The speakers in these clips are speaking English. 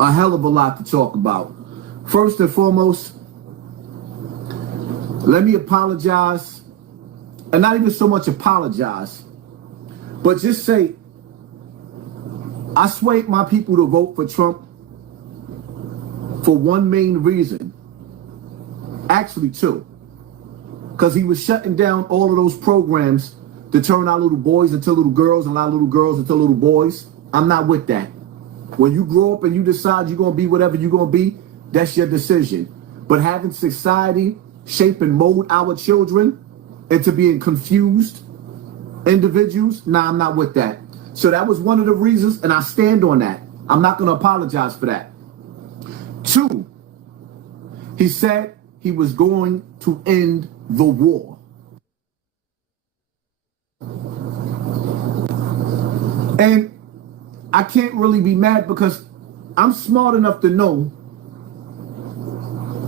a hell of a lot to talk about. First and foremost, let me apologize, and not even so much apologize, but just say I swayed my people to vote for Trump for one main reason. Actually, two. Because he was shutting down all of those programs to turn our little boys into little girls and our little girls into little boys. I'm not with that. When you grow up and you decide you're going to be whatever you're going to be, that's your decision. But having society shape and mold our children into being confused individuals, nah, I'm not with that. So that was one of the reasons, and I stand on that. I'm not going to apologize for that. Two, he said he was going to end the war. And I can't really be mad because I'm smart enough to know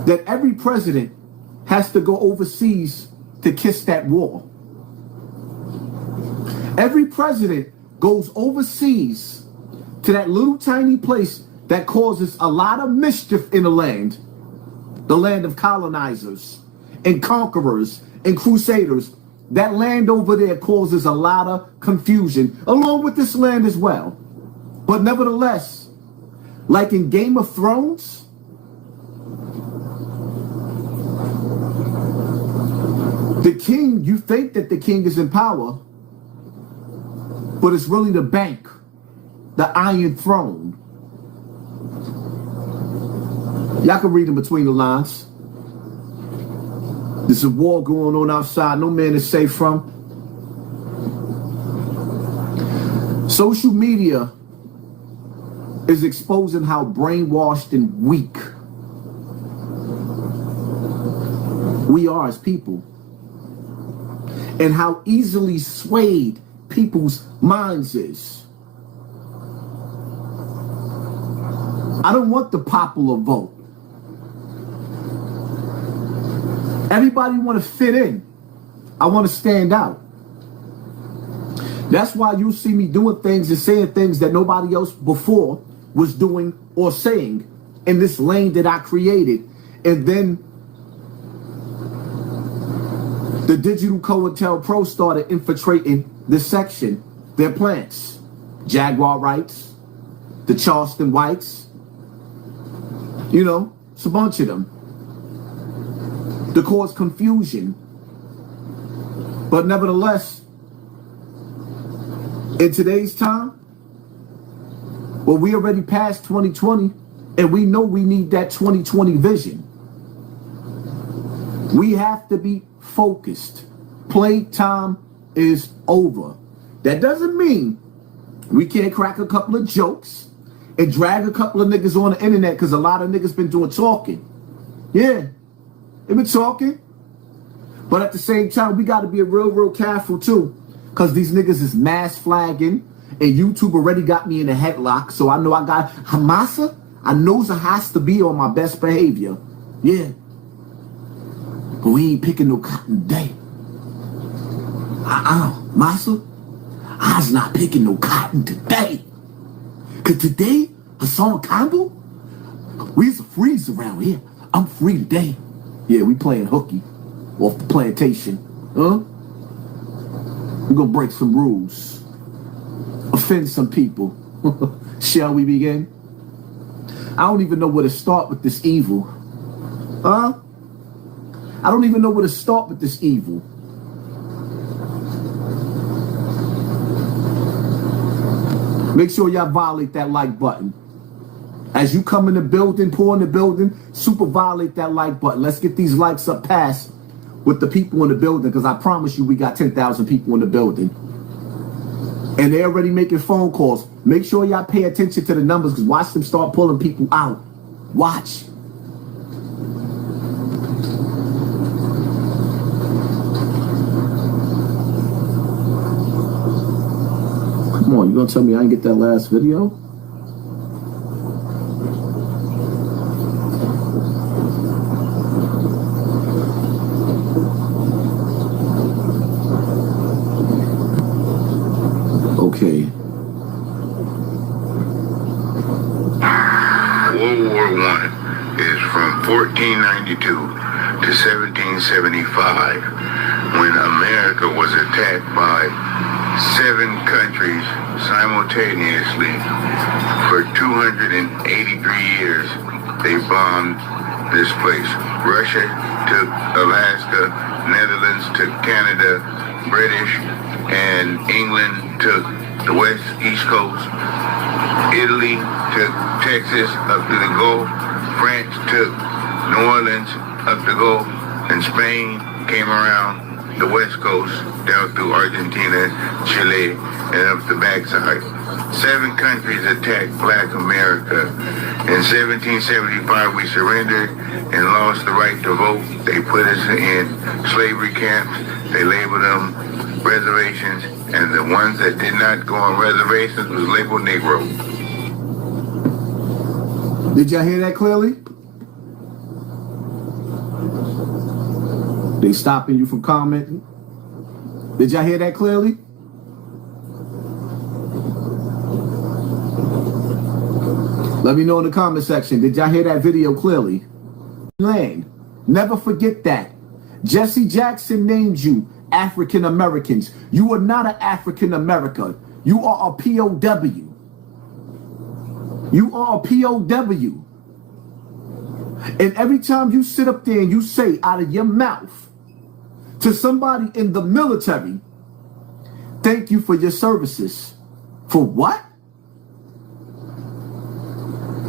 that every president has to go overseas to kiss that war. Every president goes overseas to that little tiny place that causes a lot of mischief in the land of colonizers and conquerors and crusaders. That land over there causes a lot of confusion, along with this land as well. But nevertheless, like in Game of Thrones, the king, you think that the king is in power, but it's really the bank, the Iron Throne. Y'all can read in between the lines. There's a war going on outside no man is safe from. Social media is exposing how brainwashed and weak we are as people, and how easily swayed people's minds is. I don't want the popular vote. Everybody want to fit in. I want to stand out. That's why you see me doing things and saying things that nobody else before was doing or saying in this lane that I created. And then the digital COINTELPRO started infiltrating this section. Their plants. Jaguar Wrights, the Charleston Whites, you know, it's a bunch of them, to cause confusion. But nevertheless, in today's time, well, we already passed 2020, and we know we need that 2020 vision. We have to be focused. Playtime is over. That doesn't mean we can't crack a couple of jokes and drag a couple of niggas on the internet, because a lot of niggas been doing talking. Yeah, they been talking. But at the same time, we got to be real careful too, because these niggas is mass flagging, and YouTube already got me in a headlock. So I know I got Hamasa. I knows I has to be on my best behavior. Yeah. But we ain't picking no cotton today. Massa, I's not picking no cotton today. Cause today, Hassan Campbell, we's a freeze around here. I'm free today. Yeah, we playing hooky off the plantation. Huh? We're gonna break some rules. Offend some people. Shall we begin? I don't even know where to start with this evil. Huh? I don't even know where to start with this evil. Make sure y'all violate that like button. As you come in the building, pour in the building, super violate that like button. Let's get these likes up past with the people in the building, because I promise you we got 10,000 people in the building. And they're already making phone calls. Make sure y'all pay attention to the numbers, because watch them start pulling people out. Watch. Come on, you gonna tell me I didn't get that last video? Okay. World War I is from 1492 to 1775, when America was attacked by 7 countries simultaneously. For 283 years, they bombed this place. Russia took Alaska, Netherlands took Canada, British and England took the East Coast. Italy took Texas up to the Gulf. France took New Orleans up the Gulf. And Spain came around the West Coast down through Argentina, Chile, and up the backside. 7 countries attacked Black America. In 1775, we surrendered and lost the right to vote. They put us in slavery camps. They labeled them reservations, and the ones that did not go on reservations was labeled Negro. Did y'all hear that clearly? They stopping you from commenting? Did y'all hear that clearly? Let me know in the comment section. Did y'all hear that video clearly? Land. Never forget that. Jesse Jackson named you African Americans. You are not an African American. You are a POW. You are a POW. And every time you sit up there and you say out of your mouth to somebody in the military, thank you for your services. For what?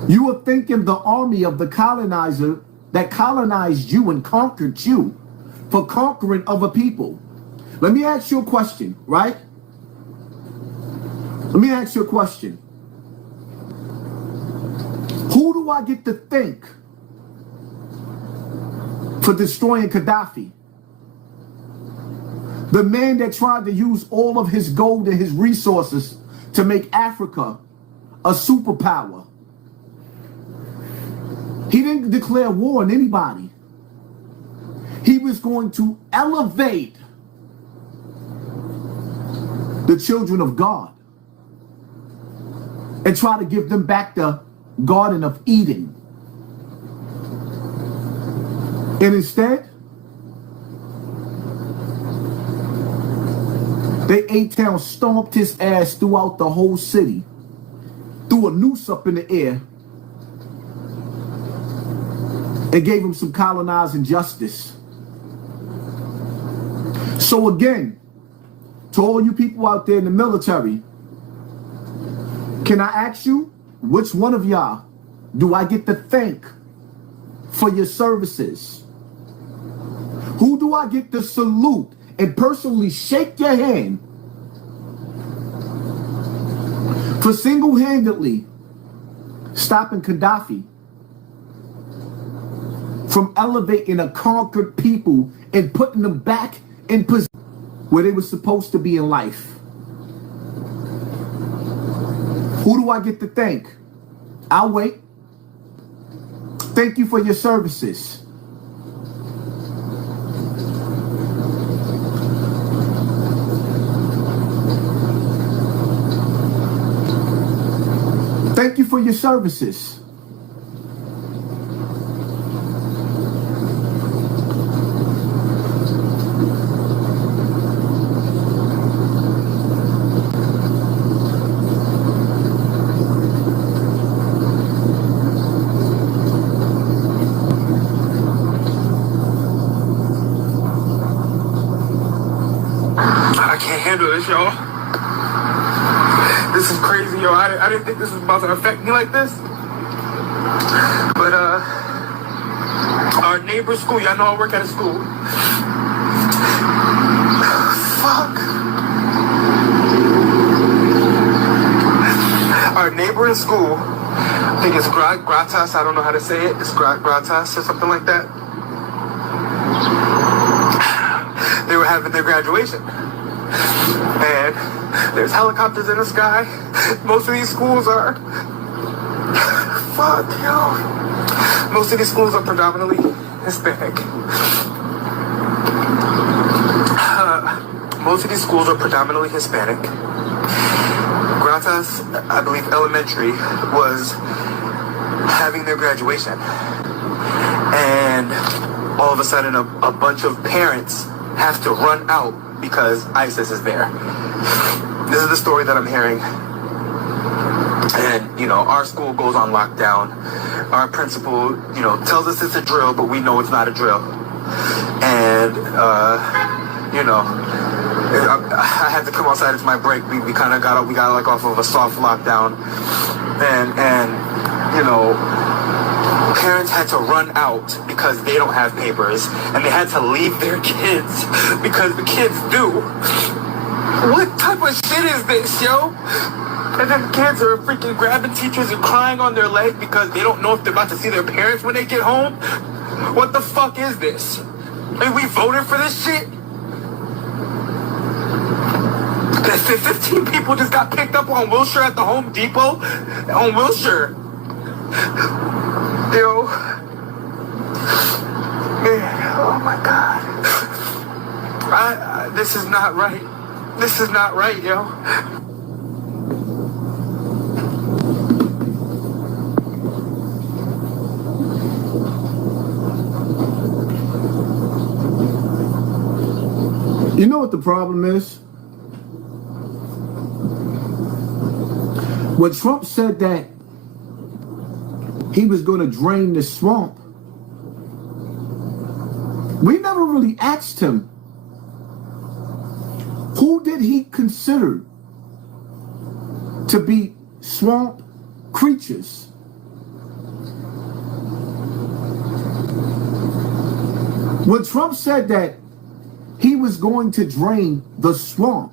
You are thanking the army of the colonizer that colonized you and conquered you for conquering other people. Let me ask you a question, right? Let me ask you a question. Who do I get to thank for destroying Gaddafi? The man that tried to use all of his gold and his resources to make Africa a superpower. He didn't declare war on anybody. He was going to elevate the children of God and try to give them back the Garden of Eden. And instead, they A-Town stomped his ass throughout the whole city, threw a noose up in the air, and gave him some colonizing justice. So again, to all you people out there in the military, can I ask you, which one of y'all do I get to thank for your services? Who do I get to salute and personally shake your hand for single-handedly stopping Gaddafi from elevating a conquered people and putting them back in position where they were supposed to be in life? Who do I get to thank? I'll wait. Thank you for your services. Thank you for your services. Y'all, this is crazy, yo. I didn't think this was about to affect me like this, but our neighbor's school, y'all know I work at a school. Fuck. Our neighbor in school, I think it's Gratas, I don't know how to say it, it's Gratas or something like that. They were having their graduation. And there's helicopters in the sky. Most of these schools are... Fuck, yo. Most of these schools are predominantly Hispanic. Most of these schools are predominantly Hispanic. Gratas, I believe elementary, was having their graduation. And all of a sudden, a bunch of parents have to run out because ISIS is there. This is the story that I'm hearing. And, you know, our school goes on lockdown. Our principal, you know, tells us it's a drill, but we know it's not a drill. And, you know, I had to come outside. It's my break. We kind of got like off of a soft lockdown. And, you know, parents had to run out because they don't have papers, and they had to leave their kids because the kids do. What type of shit is this, yo? And then kids are freaking grabbing teachers and crying on their leg because they don't know if they're about to see their parents when they get home. What the fuck is this? I mean, we voted for this shit? 15 people just got picked up on Wilshire at the Home Depot. On Wilshire. Yo. Man, oh my God. This is not right. This is not right, yo. You know what the problem is? When Trump said that he was going to drain the swamp, we never really asked him, who did he consider to be swamp creatures? When Trump said that he was going to drain the swamp,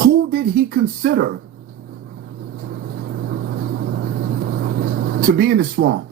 who did he consider to be in the swamp?